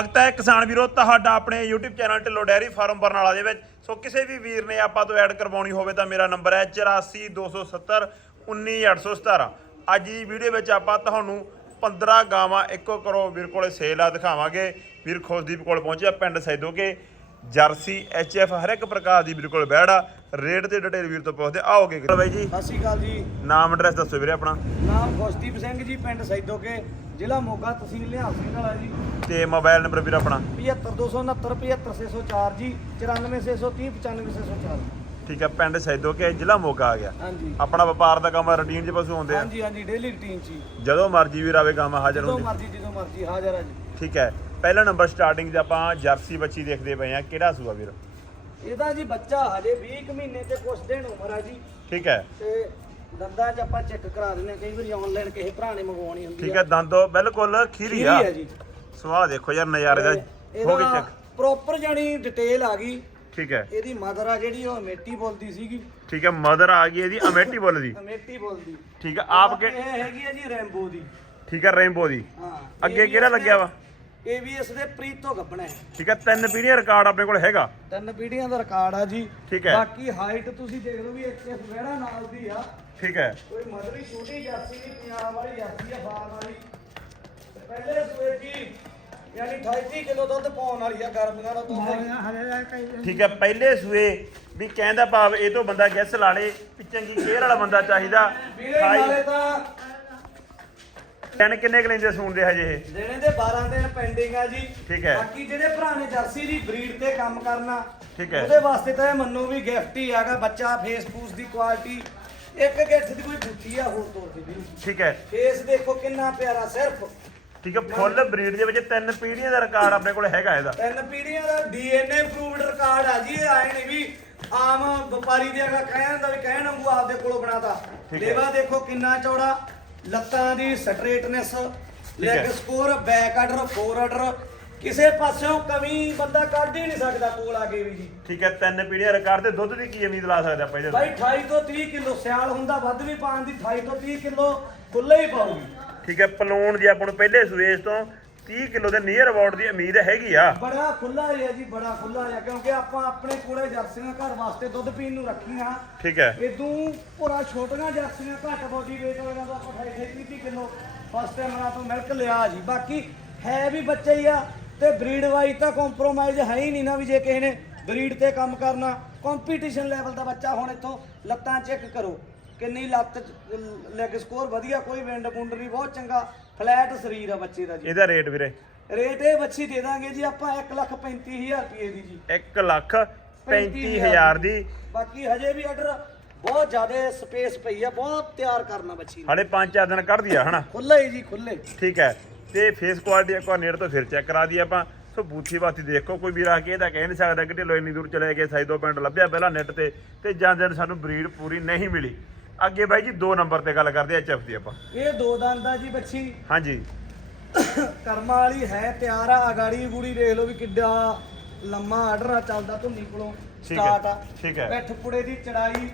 ਸਵਾਗਤ ਹੈ ਕਿਸਾਨ ਵੀਰੋ ਤੁਹਾਡਾ ਆਪਣੇ YouTube channel Dhillon dairy farm Barnala ਦੇ ਵਿੱਚ। ਸੋ ਕਿਸੇ ਵੀ ਵੀਰ ਨੇ ਆਪਾਂ ਤੋਂ ਐਡ ਕਰਵਾਉਣੀ ਹੋਵੇ ਤਾਂ ਮੇਰਾ ਨੰਬਰ ਹੈ 8427 19817 ਅੱਜ ਦੀ ਵੀਡੀਓ ਵਿੱਚ ਆਪਾਂ ਤੁਹਾਨੂੰ 15 ਗਾਵਾਂ ਇੱਕੋ ਕਰੋ ਵੀਰ ਕੋਲੇ ਸੇਲ ਆ ਦਿਖਾਵਾਂਗੇ। ਵੀਰ ਖੁਸ਼ਦੀਪ ਕੋਲ ਪਹੁੰਚਿਆ ਪਿੰਡ ਸੈਦੋਕੇ ਜਰਸੀ ਐਚਐਫ ਹਰ ਇੱਕ ਪ੍ਰਕਾਰ ਦੀ ਵੀਰ ਕੋਲ ਬੈੜ ਰੇਟ ਤੇ ਡਿਟੇਲ ਵੀਰ ਤੋਂ ਪੁੱਛਦੇ ਆਓਗੇ ਬਾਈ ਜੀ ਸਤਿ ਸ਼੍ਰੀ ਅਕਾਲ ਜੀ। ਨਾਮ ਐਡਰੈਸ ਦੱਸੋ ਵੀਰੇ ਆਪਣਾ। ਨਾਮ ਖੁਸ਼ਦੀਪ ਸਿੰਘ ਜੀ ਪਿੰਡ ਸੈਦੋਕੇ ਜ਼ਿਲ੍ਹਾ ਮੋਗਾ ਤਹਿਸੀਲ ਲਿਹਾਜ਼ ਸਿੰਘ ਵਾਲਾ ਜੀ। ਤੇ ਮੋਬਾਈਲ ਨੰਬਰ ਵੀਰ ਆਪਣਾ? 75269 75604 ਜੀ 94630 95604 ਠੀਕ ਹੈ ਪਿੰਡ ਸੈਦੋਕੇ ਜ਼ਿਲ੍ਹਾ ਮੋਗਾ ਆ ਗਿਆ? ਹਾਂਜੀ। ਆਪਣਾ ਵਪਾਰ ਦਾ ਕੰਮ ਰੂਟੀਨ 'ਚ ਪਸ਼ੂ ਹੁੰਦੇ ਆ? ਹਾਂਜੀ ਹਾਂਜੀ ਡੇਲੀ ਰੁਟੀਨ ਚ ਜੀ। ਜਦੋਂ ਮਰਜ਼ੀ ਵੀਰ ਆਵੇ ਕੰਮ ਹਾਜ਼ਰ ਜਦੋਂ ਹੁੰਦੇ। ਮਰਜ਼ੀ ਜਦੋਂ ਮਰਜ਼ੀ ਹਾਜ਼ਰ ਆ ਜੀ। ਠੀਕ ਹੈ ਪਹਿਲਾ ਨੰਬਰ ਸਟਾਰਟਿੰਗ 'ਚ ਆਪਾਂ ਜਰਸੀ ਬੱਚੀ ਦੇਖਦੇ ਪਏ ਆ ਕਿਹੜਾ ਸੂਆ ਵੀਰ? ਇਹਦਾ ਜੀ ਬੱਚਾ ਹਜੇ 20 ਕੁ ਮਹੀਨੇ ਤੇ ਕੁਛ ਦਿਨ ਉਮਰ ਆ ਜੀ। ਠੀਕ ਹੈ। ਤੇ ਦੰਦਾਂ 'ਚ ਆਪਾਂ ਚੈੱਕ ਕਰਾ ਦਿੰਦੇ ਹਾਂ ਕਈ ਵਾਰੀ ਆਨਲਾਈਨ ਕਿਸੇ ਭਰਾ ਨੇ ਮੰਗਵਾਉਣੀ ਹੁੰਦੀ ਠੀਕ ਹੈ ਦੰਦੋ ਬਿਲਕੁਲ ਖੀਰੀ ਆ। ਜੀ। ਸਵਾਹ ਦੇਖੋ ਯਾਰ ਨਜ਼ਾਰੇ ਦਾ ਹੋ ਗਈ ਚੈੱਕ ਪ੍ਰੋਪਰ ਜਾਨੀ ਡਿਟੇਲ ਆ ਗਈ। ਠੀਕ ਹੈ। ਇਹਦੀ ਮਦਰ ਆ ਜਿਹੜੀ ਉਹ ਅਮੇਟੀ ਬੋਲਦੀ ਸੀਗੀ। ਠੀਕ ਹੈ ਮਦਰ ਆ ਗਈ ਇਹਦੀ ਅਮੇਟੀ ਬੁੱਲ ਦੀ ਅਮੇਟੀ ਬੋਲਦੀ। ਠੀਕ ਹੈ ਆਪ ਕੇ ਇਹ ਹੈਗੀ ਆ ਜੀ ਰੈਂਬੋ ਦੀ। ਠੀਕ ਹੈ ਰੇਨਬੋ ਦੀ। ਹਾਂ ਅੱਗੇ ਕਿਹੜਾ ਲੱਗਿਆ ਵਾ? ABS ਦੇ ਪ੍ਰੀਤ ਤੋਂ ਗੱਬਣਾ ਹੈ। ਠੀਕ ਹੈ ਤਿੰਨ ਪੀੜ੍ਹੀਆਂ ਰਿਕਾਰਡ ਆਪਣੇ ਕੋਲ ਹੈਗਾ। ਤਿੰਨ ਪੀੜ੍ਹੀਆਂ ਦਾ ਰਿਕਾਰਡ ਆ ਜੀ। ਠੀਕ ਹੈ। ਬਾਕੀ ਹਾਈਟ ਤੁਸੀਂ ਦੇਖ ਲਓ ਵੀ ਇੱਥੇ ਫਵੇੜਾ ਨਾਲ ਦੀ ਆ। ਠੀਕ ਹੈ। ਕੋਈ ਮਦਰੀ ਛੋਟੀ ਜਰਸੀ ਨਹੀਂ ਪੰਜਾਬ ਵਾਲੀ ਜਰਸੀ ਆ ਫਾਰਮ ਵਾਲੀ। ਤੇ ਪਹਿਲੇ ਸੂਏ ਜੀ ਯਾਨੀ 28 ਕਿਲੋ ਦੁੱਧ ਪਾਉਣ ਵਾਲੀ ਆ ਗਰਮੀਆਂ ਦਾ ਦੁੱਧ ਠੀਕ ਹੈ ਪਹਿਲੇ ਸੂਏ ਵੀ ਕਹਿੰਦਾ ਭਾਵ ਇਹ ਤੋਂ ਬੰਦਾ ਗੈਸ ਲਾ ਲੇ ਵੀ ਚੰਗੀ ਕੇਅਰ ਵਾਲਾ ਬੰਦਾ ਚਾਹੀਦਾ। ਵੀਰੇ ਨਾਲੇ ਤਾਂ ਦਿਨ ਕਿੰਨੇ ਕੁ ਲੈਂਦੇ ਸੂਣ ਦੇ ਹਜੇ ਇਹ? ਦੇਣੇ ਦੇ 12 ਦਿਨ ਪੈਂਡਿੰਗ ਆ ਜੀ। ਠੀਕ ਹੈ। ਬਾਕੀ ਜਿਹੜੇ ਭਰਾ ਨੇ ਜਰਸੀ ਦੀ ਬਰੀਡ ਤੇ ਕੰਮ ਕਰਨਾ ਠੀਕ ਹੈ। ਉਹਦੇ ਵਾਸਤੇ ਤਾਂ ਇਹ ਮੰਨੋ ਵੀ ਗਿਫਟ ਹੀ ਹੈਗਾ ਬੱਚਾ ਫੇਸ ਫੂਸ ਦੀ ਕੁਆਲਿਟੀ ਇੱਕ ਗਿੱਠ ਦੀ ਕੋਈ ਬੁੱਤੀ ਆ ਹੋਰ ਤੋਰ ਦੀ ਵੀ ਠੀਕ ਹੈ। ਫੇਸ ਦੇਖੋ ਕਿੰਨਾ ਪਿਆਰਾ ਸਿਰਫ। ਠੀਕ ਹੈ ਫੁੱਲ ਬਰੀਡ ਦੇ ਵਿੱਚ ਤਿੰਨ ਪੀੜ੍ਹੀਆਂ ਦਾ ਰਿਕਾਰਡ ਆਪਣੇ ਕੋਲ ਹੈਗਾ ਇਹਦਾ। ਤਿੰਨ ਪੀੜ੍ਹੀਆਂ ਦਾ ਡੀਐਨਏ ਪ੍ਰੂਵਡ ਰਿਕਾਰਡ ਆ ਜੀ ਇਹ ਆਏ ਨਹੀਂ ਵੀ ਆਮ ਵਪਾਰੀ ਦੇ ਅਗਾ ਕਹਿਣ ਦਾ ਵੀ ਕਹਿਣ ਵਾਂਗੂ ਆਪਦੇ ਕੋਲੋਂ ਬਣਾਤਾ। ਠੀਕ ਹੈ। ਲੇਵਾ ਦੇਖੋ ਕਿੰਨਾ ਚੌੜਾ ਲੱਤਾਂ ਦੀ straightness. Leg score back order fore order ਕਿਸੇ ਪਾਸਿਓਂ ਕਮੀ ਬੰਦਾ ਕੱਢ ਹੀ ਨਹੀਂ ਸਕਦਾ ਕੋਲ ਆ ਕੇ ਵੀ ਜੀ ਠੀਕ ਹੈ ਤਿੰਨ ਪੀੜ੍ਹੀਆਂ ਰਿਕਾਰਡ ਤੇ ਦੁੱਧ ਦੀ ਕੀ ਉਮੀਦ ਲਾ ਸਕਦੇ ਆਪਾਂ ਇਹਦੇ ਤੋਂ? ਬਾਈ 28 ਤੋਂ 30 ਕਿਲੋ ਸਿਆਲ ਹੁੰਦਾ ਵੱਧ ਵੀ ਪਾਣ ਦੀ 28 ਤੋਂ 30 ਕਿਲੋ ਖੁੱਲੇ ਹੀ ਪਾਉਗੀ ਠੀਕ ਹੈ ਪਲੂਣ ਜੀ ਆਪਾਂ ਨੂੰ ਪਹਿਲੇ ਸੂਏਸ ਤੋਂ 30 ਕਿਲੋ ਦੇ ਨੀਅਰ ਅਬਾਊਟ ਦੀ ਉਮੀਦ ਹੈਗੀ ਆ। ਬੜਾ ਖੁੱਲਾ ਹੈ ਜੀ ਬੜਾ ਖੁੱਲਾ ਹੈ ਕਿਉਂਕਿ ਆਪਾਂ ਆਪਣੇ ਕੋਲੇ ਜਰਸੀਆਂ ਘਰ ਵਾਸਤੇ ਦੁੱਧ ਪੀਣ ਨੂੰ ਰੱਖੀਆਂ। ਠੀਕ ਹੈ। ਇਦੋਂ ਪੂਰਾ ਛੋਟੀਆਂ ਜਰਸੀਆਂ ਘੱਟ ਬੋਡੀ weight ਵਾਲੀਆਂ ਦਾ ਆਪਾਂ 28 30 ਕਿਲੋ ਫਸਟ ਟਾਈਮ ਨਾਲ ਤੋਂ ਮਿਲਕ ਲਿਆ ਜੀ। ਬਾਕੀ ਹੈ ਵੀ ਬੱਚਾ ਹੀ ਆ ਤੇ ਬਰੀਡ ਵਾਈਜ਼ ਤਾਂ ਕੰਪਰੋਮਾਈਜ਼ ਹੈ ਹੀ ਨਹੀਂ ਨਾ ਵੀ ਜੇ ਕਿਸੇ ਨੇ ਬਰੀਡ ਤੇ ਕੰਮ ਕਰਨਾ। ਕੰਪੀਟੀਸ਼ਨ ਲੈਵਲ ਦਾ ਬੱਚਾ ਹੁਣ ਇੱਥੋਂ ਲੱਤਾਂ ਚੈੱਕ ਕਰੋ। ਕਿੰਨੀ ਲੱਤ ਲੈਗ ਸਕੋਰ ਵਧੀਆ ਕੋਈ ਵਿੰਡ ਬੁੰਡ ਨਹੀਂ ਬਹੁਤ ਚੰਗਾ। ਫਲੈਟ ਸਰੀਰ ਆ ਬੱਚੇ ਦਾ ਜੀ। ਇਹਦਾ ਰੇਟ ਵੀਰੇ? ਰੇਟ ਇਹ ਬੱਚੀ ਦੇ ਦਾਂਗੇ ਜੀ ਆਪਾਂ 135000 ਰੁਪਏ ਦੀ ਜੀ। 1 ਲੱਖ 35000 ਦੀ। ਬਾਕੀ ਹਜੇ ਵੀ ਆਰਡਰ ਬਹੁਤ ਜ਼ਿਆਦਾ ਸਪੇਸ ਪਈ ਆ ਬਹੁਤ ਤਿਆਰ ਕਰਨਾ ਬੱਚੀ ਨੂੰ। ਹਾਲੇ 5-4 ਦਿਨ ਕੱਢਦੀ ਆ ਹਨਾ? ਖੁੱਲੇ ਹੀ ਜੀ ਖੁੱਲੇ ਠੀਕ ਹੈ। ਤੇ ਫੇਸ ਕੁਆਲਿਟੀ ਇੱਕ ਵਾਰ ਨੇੜੇ ਤੋਂ ਫਿਰ ਚੈੱਕ ਕਰਾ ਦਈਏ ਆਪਾਂ। ਸੋ ਬੂਥੀ ਬਾਤੀ ਦੇਖੋ ਕੋਈ ਵੀਰ ਆ ਕੇ ਇਹਦਾ ਕਹਿ ਨਹੀਂ ਸਕਦਾ ਕਿ ਢਿੱਲੋਂ ਇੰਨੀ ਦੂਰ ਚਲੇ ਗਏ ਸਾਈ ਦੋ ਪਿੰਡ ਲੱਭਿਆ ਪਹਿਲਾਂ ਨੈਟ ਤੇ ਤੇ ਜਾਂਦੇ ਨੂੰ ਸਾਨੂੰ ਬਰੀਡ ਪੂਰੀ ਨਹੀਂ ਮਿਲੀ। ਅੱਗੇ ਬਾਈ ਜੀ 2 ਨੰਬਰ ਤੇ ਗੱਲ ਕਰਦੇ ਆ ਐਚਐਫ ਦੀ ਆਪਾਂ। ਇਹ ਦੋ ਦੰਦ ਆ ਜੀ ਬੱਚੀ। ਹਾਂਜੀ। ਕਰਮਾਂ ਵਾਲੀ ਹੈ ਤਿਆਰ ਆ ਅਗਾੜੀ ਗੂੜੀ ਦੇਖ ਲਓ ਵੀ ਕਿੱਡਾ ਲੰਮਾ ਆਰਡਰ ਆ ਚੱਲਦਾ ਧੁੰਨੀ ਕੋਲੋਂ ਠੀਕ ਹੈ, ਸਟਾਰਟ ਆ। ਠੀਕ ਹੈ। ਪਿੱਠ ਪੁੜੇ ਦੀ ਚੜਾਈ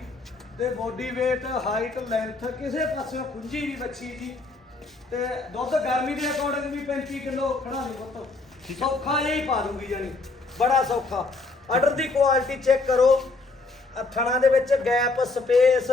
ਤੇ ਬੋਡੀ weight ਹਾਈਟ ਲੈਂਥ ਕਿਸੇ ਪਾਸਿਓਂ ਖੁੰਝੀ ਨਹੀਂ ਬੱਚੀ ਜੀ। ਤੇ ਦੁੱਧ ਗਰਮੀ ਦੇ ਅਕੋਰਡਿੰਗ ਵੀ 35 ਕਿਲੋ ਖੜਾ ਨਹੀਂ ਪੁੱਤ। ਸੌਖਾ ਜਿਹਾ ਹੀ ਪਾ ਦੂੰਗੀ ਜਾਨੀ ਬੜਾ ਸੌਖਾ। ਆਰਡਰ ਦੀ ਕੁਆਲਿਟੀ ਚੈੱਕ ਕਰੋ। ਥਣਾ ਦੇ ਵਿੱਚ ਗੈਪ ਸਪੇਸ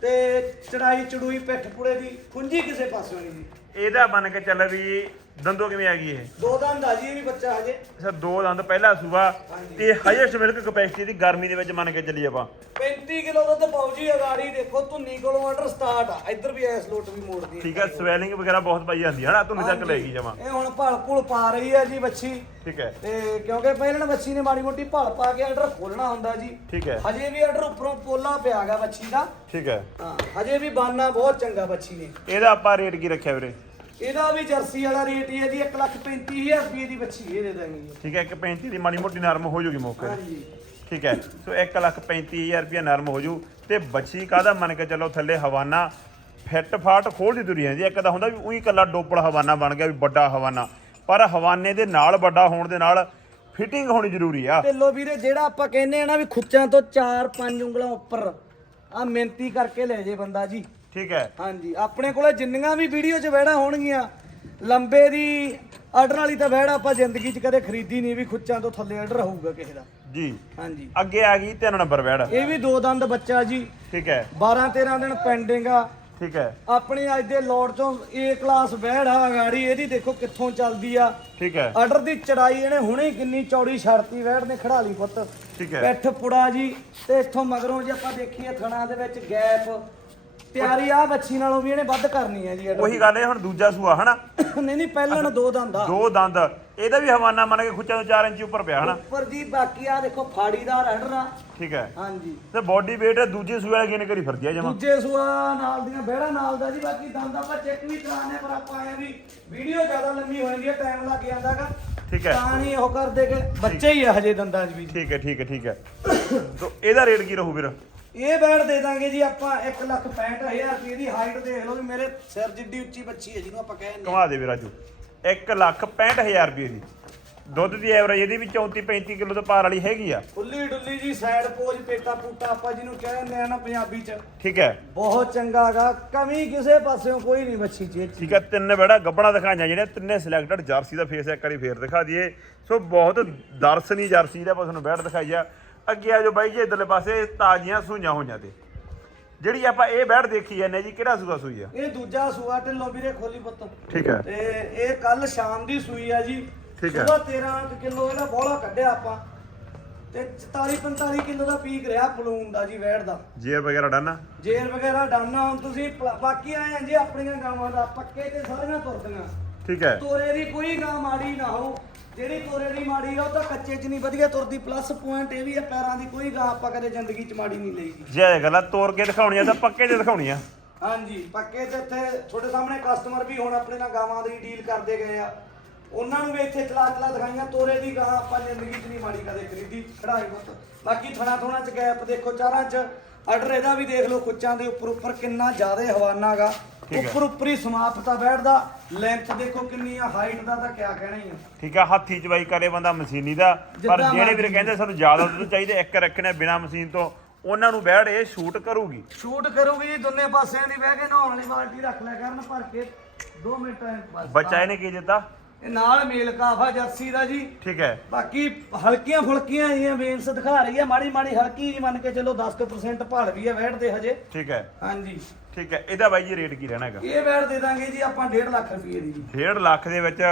ਤੇ ਚੜਾਈ ਚੜੂਈ ਪਿੱਠ ਪੁੜੇ ਦੀ ਖੁੰਝੀ ਕਿਸੇ ਪਾਸਿਓਂ ਨਹੀਂ ਜੀ। ਇਹਦਾ ਬਣ ਕੇ ਚੱਲ ਵੀ ਦੰਦੋ ਕਿਵੇਂ ਆ ਗਈ ਇਹ? ਦੋ ਦੰਦ ਆ ਜੀ ਇਹ ਵੀ ਬੱਚਾ ਹਜੇ। ਸਰ ਦੋ ਦੰਦ ਪਹਿਲਾ ਸੂਆ। ਹਾਂਜੀ। ਤੇ ਹਾਈਐਸਟ ਮਿਲਕ ਕਪੈਸਿਟੀ ਦੀ ਗਰਮੀ ਦੇ ਵਿੱਚ ਮੰਨ ਕੇ ਚੱਲੀ ਆਪਾਂ। 35 ਕਿਲੋ ਦੁੱਧ ਪਾਉ ਜੀ ਅਗਾੜੀ ਦੇਖੋ ਧੁੰਨੀ ਕੋਲੋਂ ਆਰਡਰ ਸਟਾਰਟ ਆ। ਇੱਧਰ ਵੀ ਐਸ ਲੋਟ ਵੀ ਮੋੜਦੀ ਠੀਕ ਹੈ ਸਵੈਲਿੰਗ ਵਗੈਰਾ ਬਹੁਤ ਪਾਈ ਜਾਂਦੀ ਹੈ ਹਨਾ ਧੁੰਨੀ ਤੱਕ ਲੈ ਗਈ ਜਮਾ ਇਹ ਹੁਣ ਭਲ ਭੁਲ ਪਾ ਰਹੀ ਹੈ ਜੀ ਬੱਚੀ ਠੀਕ ਹੈ। ਤੇ ਕਿਉਂਕਿ ਪਹਿਲਾਂ ਬੱਚੀ ਨੇ ਮਾੜੀ ਮੋਟੀ ਭਲ ਪਾ ਕੇ ਆਰਡਰ ਖੋਲਣਾ ਹੁੰਦਾ ਜੀ। ਠੀਕ ਹੈ। ਹਜੇ ਵੀ ਆਰਡਰ ਉੱਪਰੋਂ ਪੋਲਾ ਪਿਆ ਗਾ ਬੱਚੀ ਦਾ। ਠੀਕ ਹੈ। ਹਾਂ ਹਜੇ ਵੀ ਬਾਨਾ ਬਹੁਤ ਚੰਗਾ ਬੱਚੀ ਨੇ। ਇਹਦਾ ਆਪਾਂ ਰੇਟ ਕੀ ਰੱਖਿਆ ਵੀਰੇ? ਇਹਦਾ ਵੀ ਜਰਸੀ ਵਾਲਾ ਰੇਟ ਹੀ ਹੈ ਜੀ 135000 ਰੁਪਏ ਦੀ ਬੱਚੀ ਇਹ ਦੇ ਦਾਂਗੇ ਜੀ। ਠੀਕ ਹੈ ਇੱਕ 35 ਦੀ ਮਾੜੀ ਮੋਟੀ ਨਰਮ ਹੋ ਜੂਗੀ ਮੌਕੇ ਤੇ। ਹਾਂਜੀ। ਠੀਕ ਹੈ ਸੋ 1 ਲੱਖ 35000 ਰੁਪਇਆ ਨਰਮ ਹੋ ਜੂ ਤੇ ਬੱਚੀ ਕਾਹਦਾ ਮੰਨ ਕੇ ਚੱਲੋ ਥੱਲੇ ਹਵਾਨਾ ਫਿੱਟ ਫਾਟ ਖੋਲਦੀ ਤੁਰੀ ਜਾਂਦੀ ਹੈ। ਇੱਕ ਤਾਂ ਹੁੰਦਾ ਵੀ ਉਹੀ ਕੱਲਾ ਡੋਪਲ ਹਵਾਨਾ ਬਣ ਗਿਆ ਵੀ ਵੱਡਾ ਹਵਾਨਾ। ਪਰ ਹਵਾਨੇ ਦੇ ਨਾਲ ਵੱਡਾ ਹੋਣ ਦੇ ਨਾਲ ਫਿਟਿੰਗ ਹੋਣੀ ਜ਼ਰੂਰੀ ਆ। ਢਿੱਲੋ ਵੀਰੇ ਜਿਹੜਾ ਆਪਾਂ ਕਹਿੰਦੇ ਆ ਨਾ ਵੀ ਖੁੱਚਾਂ ਤੋਂ 4-5 ਉਂਗਲਾਂ ਉੱਪਰ ਆ ਮਿਹਨਤੀ ਕਰਕੇ ਲੈ ਜੇ ਬੰਦਾ ਜੀ। ਠੀਕ ਹੈ। ਹਾਂਜੀ ਆਪਣੇ ਕੋਲੇ ਜਿੰਨੀਆਂ ਵੀ ਵੀਡੀਓ 'ਚ ਬਹਿਣਾ ਹੋਣਗੀਆਂ ਲੰਬੇ ਦੀ ਆਰਡਰ ਵਾਲੀ ਤਾਂ ਬੈੜ ਆਪਾਂ ਜ਼ਿੰਦਗੀ 'ਚ ਕਦੇ ਖਰੀਦੀ ਨਹੀਂ ਵੀ ਖੁੱਚਾਂ ਤੋਂ ਥੱਲੇ ਆਰਡਰ ਹੋਊਗਾ ਕਿਸੇ ਦਾ। ਜੀ। ਹਾਂਜੀ। ਅੱਗੇ ਆ ਗਈ ਤਿੰਨ ਨੰਬਰ ਬੈੜ ਇਹ ਵੀ ਦੋ ਦੰਦ ਬੱਚਾ ਜੀ। ਠੀਕ ਹੈ। 12 13 ਦਿਨ ਪੈਂਡਿੰਗ ਆ। ਠੀਕ ਹੈ। ਆਪਣੀ ਅੱਜ ਦੇ ਲੋਡ ਚੋਂ ਏ ਕਲਾਸ ਆ ਗਾੜੀ ਇਹਦੀ ਦੇਖੋ ਕਿੱਥੋਂ ਚੱਲਦੀ ਆ। ਠੀਕ ਹੈ। ਆਰਡਰ ਦੀ ਚੜਾਈ ਇਹਨੇ ਹੁਣੇ ਕਿੰਨੀ ਚੌੜੀ ਛੜਤੀ ਬੈੜ ਨੇ ਖੜਾ ਲਈ ਪੁੱਤ। ਠੀਕ ਹੈ। ਪਿੱਠ ਪੁੜਾ ਜੀ ਤੇ ਇੱਥੋਂ ਮਗਰੋਂ ਜੇ ਆਪਾਂ ਦੇਖੀਏ ਥਣਾ ਦੇ ਵਿੱਚ ਗੈਪ ਤਿਆਰੀ ਆ ਬੱਚੀ ਨਾਲੋਂ ਵੀ ਇਹਨੇ ਵੱਧ ਕਰਨੀ ਹੈ ਜੀ ਉਹੀ ਗੱਲ ਹੈ ਹੁਣ ਦੂਜਾ ਸੂਆ ਹਨਾ? ਨਹੀਂ ਨਹੀਂ ਪਹਿਲਾਂ ਨਾ ਦੋ ਦੰਦ ਆ। ਦੋ ਦੰਦ। ਇਹਦਾ ਵੀ ਹਵਾਨਾ ਮੰਨ ਕੇ ਖੁੱਚਾਂ ਤੋਂ 4 ਇੰਚ ਉੱਪਰ ਪਿਆ ਹਨਾ? ਉੱਪਰ ਜੀ ਬਾਕੀ ਆ ਦੇਖੋ ਫਾੜੀਦਾਰ ਆਰਡਰ ਆ। ਠੀਕ ਹੈ। ਹਾਂਜੀ। ਤੇ ਬਾਡੀ weight ਦੂਜੇ ਸੂਏ ਵਾਲੇ ਕਿਨੇ ਕਰੀ ਫਿਰਦੀ ਆ ਜਮਾ? ਦੂਜੇ ਸੂਆ ਨਾਲ ਦੀਆਂ ਬਹਿੜਾ ਨਾਲ ਦਾ ਜੀ ਬਾਕੀ ਦੰਦ ਆਪਾਂ ਚੈੱਕ ਵੀ ਕਰਾਣੇ ਪਰ ਆਪਾਂ ਆਏ ਵੀ ਵੀਡੀਓ ਜ਼ਿਆਦਾ ਲੰਮੀ ਹੋ ਜਾਂਦੀ ਹੈ ਟਾਈਮ ਲੱਗ ਜਾਂਦਾਗਾ ਠੀਕ ਹੈ। ਤਾਂ ਨਹੀਂ ਉਹ ਕਰਦੇ ਕਿ ਬੱਚੇ ਹੀ ਆ ਹਜੇ ਦੰਦਾਂ 'ਚ ਵੀ। ਠੀਕ ਹੈ ਠੀਕ ਹੈ ਠੀਕ ਹੈ। ਤੋ ਇਹਦਾ ਰੇਟ ਕੀ ਰਹੂ ਵੀਰ ਇਹ ਬੈਡ ਦੇ ਦਾਂਗੇ ਜੀ ਆਪਾਂ 1 ਲੱਖ 65000 ਰੁਪਏ ਦੀ ਹਾਈਟ ਦੇਖ ਲਓ ਵੀ ਮੇਰੇ ਸਿਰ ਜਿੱਡੀ ਉੱਚੀ ਬੱਚੀ ਹੈ ਜਿਹਨੂੰ ਆਪਾਂ ਕਹਿੰਦੇ ਕਮਾ ਦੇ ਵੀਰ ਰਾਜੂ। 1 ਲੱਖ 65000 ਰੁਪਏ ਦੀ। ਦੁੱਧ ਦੀ ਐਵਰੇਜ ਇਹਦੀ ਵੀ 34 35 ਕਿਲੋ ਤੋਂ ਪਾਰ ਵਾਲੀ ਹੈਗੀ ਆ। ਫੁੱਲੀ ਡੁੱਲੀ ਜੀ ਸਾਈਡ ਪੋਜ ਪੇਟਾ ਪੂਟਾ ਆਪਾਂ ਜਿਹਨੂੰ ਕਹਿੰਦੇ ਆ ਨਾ ਪੰਜਾਬੀ 'ਚ। ਠੀਕ ਹੈ। ਬਹੁਤ ਚੰਗਾਗਾ ਕਮੀ ਕਿਸੇ ਪਾਸਿਓਂ ਕੋਈ ਨਹੀਂ ਬੱਚੀ 'ਚ। ਠੀਕ ਹੈ ਤਿੰਨ ਬੜਾ ਗੱਬਣਾ ਦਿਖਾਈਆਂ ਜਿਹੜੇ ਤਿੰਨੇ ਸਿਲੈਕਟਡ ਜਰਸੀ ਦਾ ਫੇਸ ਇੱਕ ਵਾਰੀ ਫੇਰ ਦਿਖਾ ਦਈਏ। ਸੋ ਬਹੁਤ ਦਰਸ਼ਨੀ ਜਰਸੀ ਦਾ ਬਸ ਨੂੰ ਬੈਠ ਦਿਖਾਈ ਆ। ਅੱਗੇ ਆ ਜੋ ਬਾਈ ਜੀ ਇਧਰਲੇ ਪਾਸੇ ਤਾਜ਼ੀਆਂ ਸੂਈਆਂ ਹੋਈਆਂ ਤੇ। ਜਿਹੜੀ ਆਪਾਂ ਇਹ ਬੈਠ ਦੇਖੀ ਜਾਂਦੇ ਜੀ ਕਿਹੜਾ ਸੂਆ ਸੂਈ ਆ? ਇਹ ਦੂਜਾ ਸੂਆ ਢਿੱਲੋਂ ਵੀਰੇ ਖੋਲੀ ਪੁੱਤ। ਠੀਕ ਹੈ। ਤੇ ਇਹ ਕੱਲ ਸ਼ਾਮ ਦੀ ਸੂਈ ਆ ਜੀ। ਠੀਕ ਹੈ। ਸੁਬਾਹ 13 ਕਿਲੋ ਇਹਦਾ ਬੋਲਾ ਕੱਢਿਆ ਆਪਾਂ। ਤੇ 44 45 ਕਿਲੋ ਦਾ ਪੀਕ ਰਿਹਾ ਬਲੂਨ ਦਾ ਜੀ ਵੈੜ ਦਾ। ਜੇਰ ਵਗੈਰਾ ਡਨ ਜੇਰ ਵਗੈਰਾ ਡਾਨਾ ਹੁਣ ਤੁਸੀਂ ਬਾਕੀ ਆਏ ਆ ਜੀ ਆਪਣੀਆਂ ਗਾਵਾਂ ਦਾ ਪੱਕੇ ਤੇ ਸਾਰੀਆਂ ਤੁਰਦੀਆਂ। ਠੀਕ ਹੈ। ਤੋਰੇ ਦੀ ਕੋਈ ਗਾਂ ਮਾੜੀ ਨਾ ਹੋ ਜਿਹੜੀ ਤੋਰੇ ਦੀ ਮਾੜੀ ਆ ਉਹ ਤਾਂ ਕੱਚੇ 'ਚ ਨਹੀਂ ਵਧੀਆ ਤੁਰਦੀ ਪਲੱਸ ਪੁਆਇੰਟ ਇਹ ਵੀ ਆ ਪੈਰਾਂ ਦੀ ਕੋਈ ਗਾਂ ਆਪਾਂ ਕਦੇ ਜ਼ਿੰਦਗੀ 'ਚ ਮਾੜੀ ਨਹੀਂ ਲਈਗੀ ਜੇ ਗੱਲਾਂ ਤੋੜ ਕੇ ਦਿਖਾਉਣੀਆਂ ਤਾਂ ਪੱਕੇ ਤੇ ਦਿਖਾਉਣੀਆਂ। ਹਾਂਜੀ ਪੱਕੇ ਤੇ ਇੱਥੇ ਤੁਹਾਡੇ ਸਾਹਮਣੇ ਕਸਟਮਰ ਵੀ ਹੁਣ ਆਪਣੇ ਨਾਲ ਗਾਵਾਂ ਦੀ ਡੀਲ ਕਰਦੇ ਗਏ ਆ। ਉਹਨਾਂ ਨੂੰ ਵੀ ਇੱਥੇ ਚਲਾ ਚਲਾ ਦਿਖਾਈਆਂ ਤੋਰੇ ਦੀ ਗਾਂ ਆਪਾਂ ਜ਼ਿੰਦਗੀ 'ਚ ਨਹੀਂ ਮਾੜੀ ਕਦੇ ਖਰੀਦੀ ਖੜਾਈ ਪੁੱਤ। ਬਾਕੀ ਥਣਾ ਥੋਣਾ 'ਚ ਗੈਪ ਦੇਖੋ ਚਾਰਾਂ 'ਚ ਆਰਡਰ ਇਹਦਾ ਵੀ ਦੇਖ ਲਓ ਕੁੱਚਾਂ ਦੇ ਉੱਪਰ ਉੱਪਰ ਕਿੰਨਾ ਜ਼ਿਆਦਾ ਹਵਾਨਾਗਾ ਠੀਕ ਹੈ। ਉੱਪਰ ਉੱਪਰ ਹੀ ਸਮਾਪਤਾ ਬੈਠਦਾ ਲੈਂਥ ਦੇਖੋ ਕਿੰਨੀ ਆ ਹਾਈਟ ਦਾ ਤਾਂ ਕਿਆ ਕਹਿਣਾ ਹੀ ਆ। ਠੀਕ ਆ ਹੱਥੀ ਚਵਾਈ ਕਰੇ ਬੰਦਾ ਮਸ਼ੀਨੀ ਦਾ ਪਰ ਜਿੱਦਾਂ ਜਿਹੜੇ ਵੀਰ ਮਰਜ਼ੀ। ਕਹਿੰਦੇ ਸਾਨੂੰ ਜ਼ਿਆਦਾ ਦੁੱਧ ਚਾਹੀਦਾ ਇੱਕ ਰੱਖਣੇ ਬਿਨਾ ਮਸ਼ੀਨ ਤੋਂ ਉਹਨਾਂ ਨੂੰ ਬੈੜ ਇਹ ਸ਼ੂਟ ਕਰੂਗੀ। ਸ਼ੂਟ ਕਰੂਗੀ ਜੀ ਦੋਨੇ ਪਾਸਿਆਂ ਦੀ ਬਹਿ ਕੇ ਨਹਾਉਣ ਵਾਲੀ ਬਾਲਟੀ ਰੱਖ ਲਿਆ ਕਰਨ ਭਰ ਕੇ 2 ਮਿੰਟਾਂ 'ਚ ਬਸ। ਬੱਚਾ ਇਹਨੇ ਕੀ ਦਿੱਤਾ? ਇਹ ਨਾਲ ਮੇਲ ਕਾਫਾ ਜਰਸੀ ਦਾ ਜੀ। ਠੀਕ ਹੈ। ਬਾਕੀ ਹਲਕੀਆਂ ਫੁਲਕੀਆਂ ਜੀਆਂ ਵੇਨਸ ਦਿਖਾ ਰਹੀ ਹੈ ਮਾੜੀ ਮਾੜੀ ਹਲਕੀ ਜੀ ਮੰਨ ਕੇ ਚੱਲੋ 10% ਭਾਲ ਵੀ ਹੈ ਵੈਟ ਹਜੇ। ਠੀਕ ਹੈ। ਹਾਂਜੀ। ਠੀਕ ਹੈ ਇਹਦਾ ਬਾਈ ਜੀ ਰੇਟ ਕੀ ਰਹਿਣਾ ਹੈਗਾ ਇਹ ਵੈਟ ਦੇ ਦਾਂਗੇ ਜੀ ਆਪਾਂ 1.5 ਲੱਖ ਰੁਪਏ ਦੀ ਜੀ 1.5 ਲੱਖ ਦੇ ਵਿੱਚ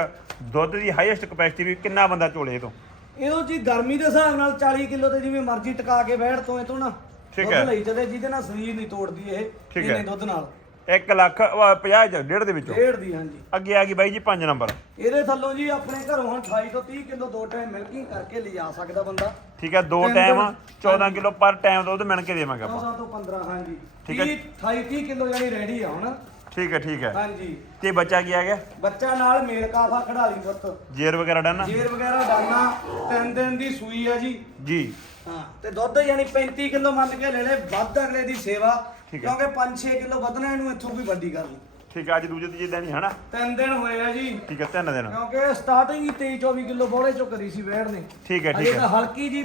ਦੁੱਧ ਦੀ ਹਾਈਐਸਟ ਕਪੈਸਿਟੀ ਵੀ ਕਿੰਨਾ ਬੰਦਾ ਝੋਲੇ ਤੋਂ ਇਹੋ ਜੀ ਗਰਮੀ ਦੇ ਹਿਸਾਬ ਨਾਲ 40 ਕਿਲੋ ਤੇ ਜਿਵੇਂ ਮਰਜ਼ੀ ਟਿਕਾ ਕੇ ਵੈਟ ਤੋਂ ਇਹ ਤੋਂ ਨਾ ਠੀਕ ਦੁੱਧ ਹੈ। ਲਈ ਚਲੇ ਜਿਹਦੇ ਨਾਲ ਸਰੀਰ ਨਹੀਂ ਤੋੜਦੀ ਇਹ ਠੀਕ ਹੈ। ਇੰਨੇ ਦੁੱਧ ਨਾਲ 1 ਲੱਖ 50 ਚ ਡੇਢ ਦੇ ਵਿੱਚੋਂ। ਡੇਢ ਦੀ ਹਾਂਜੀ। ਅੱਗੇ ਆ ਗਈ ਬਾਈ ਜੀ 5 ਨੰਬਰ। ਇਹਦੇ ਥੱਲੋਂ ਜੀ ਆਪਣੇ ਘਰੋਂ ਹੁਣ 28 ਤੋਂ 30 ਕਿਲੋ ਦੋ ਟਾਈਮ ਮਿਲਕਿੰਗ ਕਰਕੇ ਲਿਜਾ ਸਕਦਾ ਬੰਦਾ। ਠੀਕ ਹੈ ਦੋ ਟਾਈਮ ਦਿਨ। 14 ਕਿਲੋ ਪਰ ਟਾਈਮ ਦੁੱਧ ਮਿਣ ਕੇ ਦੇਵਾਂਗੇ ਆਪਾਂ। 14 ਤੋਂ 15 ਹਾਂਜੀ। ਠੀਕ ਹੈ। 30 28 30 ਕਿਲੋ ਯਾਨੀ ਰੈਡੀ ਆ ਹੁਣ। ਠੀਕ ਹੈ ਠੀਕ ਹੈ ਹਾਂਜੀ। ਤੇ ਬੱਚਾ ਕੀ ਆ ਗਿਆ? ਬੱਚਾ ਨਾਲ ਮੇਲ ਕਾਫਾ ਖੜਾਲੀ ਪੁੱਤ। ਜੇਰ ਵਗੈਰਾ ਡਨ? ਜੇਰ ਵਗੈਰਾ ਡਾਨਾ ਤਿੰਨ ਦਿਨ ਦੀ ਸੂਈ ਆ ਜੀ। ਜੀ। ਹਾਂ ਤੇ ਦੁੱਧ ਯਾਨੀ 35 ਕਿਲੋ ਮੰਨ ਕੇ ਲੈ ਲੈ ਵੱਧ ਅਗਲੇ ਦੀ ਸੇਵਾ। ਠੀਕ ਹੈ। ਕਿਉਂਕਿ 5-6 ਕਿਲੋ ਵਧਣਾ ਇਹਨੂੰ ਇੱਥੋਂ ਕੋਈ ਵੱਡੀ ਗੱਲ ਨਹੀਂ। ਠੀਕ ਹੈ ਅੱਜ ਦੂਜੇ ਤੀਜੇ ਦਿਨ ਹੀ ਹਨਾ? ਤਿੰਨ ਦਿਨ ਹੋਏ ਆ ਜੀ। ਠੀਕ ਹੈ ਤਿੰਨ ਦਿਨ। ਕਿਉਂਕਿ ਸਟਾਰਟਿੰਗ ਹੀ 23-24 ਕਿਲੋ ਬੋਲੇ ਚੋਂ ਕਰੀ ਸੀ ਵੇੜ ਨੇ। ਠੀਕ ਹੈ ਅਜੇ ਠੀਕ ਤਾਂ ਹੈ। ਹਲਕੀ ਜੀ